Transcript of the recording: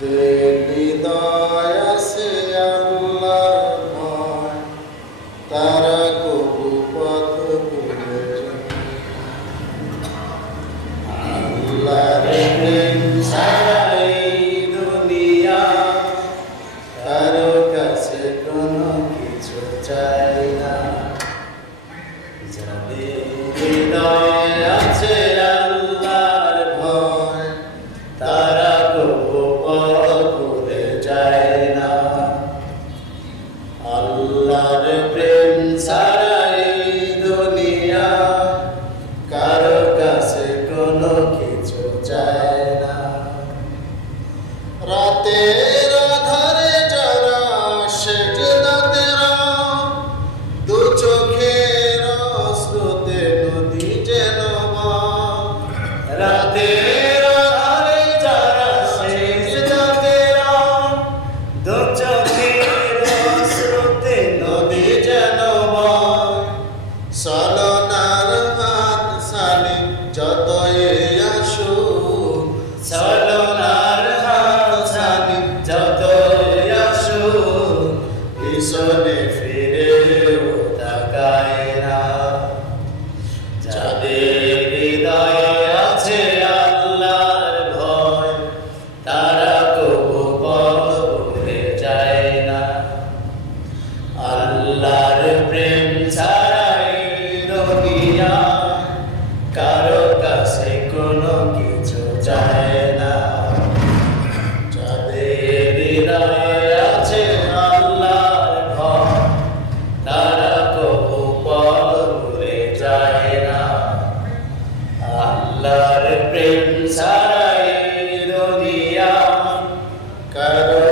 হৃদয় আছে আল্লাহর ভয়, তারা কবু পথ ভুলে যায় না। আল্লাহর প্রেম ছাড়া এই দুনিয়া কারো কাছে কোনো কিছু চাই না। যাদের হৃদয় আছে আল্লাহর ভয়, তারা কবু পথ ভুলে যায় না। আল্লাহর প্রেম ছাড়া এই দুনিয়া কারো কাছে কোনো কিছু চায় না। রাতের আধারে যারা সেজদাতেরা, দু চোখের স্রোতে নদী যেন রাতের আধারে যারা সেজদাতেরা, দু চোখের স্রোতে নদী যেন চলনার হাত সালি যতই আসুক, চলনার হাত সালি যতই আসুক, পিছনে ফিরেও তাকায় না। যাদের হৃদয়ে আছে আল্লাহর ভয়, তারা কবু পথ ভুলে যায় না। আল্লাহর প্রেম ছাড়া এই দুনিয়া কারো কাছে কোনো কিছু চায় না। যাদের হৃদয়ে আছে আল্লাহর ভয়, তারা কবু পথ ভুলে যায় না। আল্লাহর প্রেম ছাড়া এই দুনিয়া কারো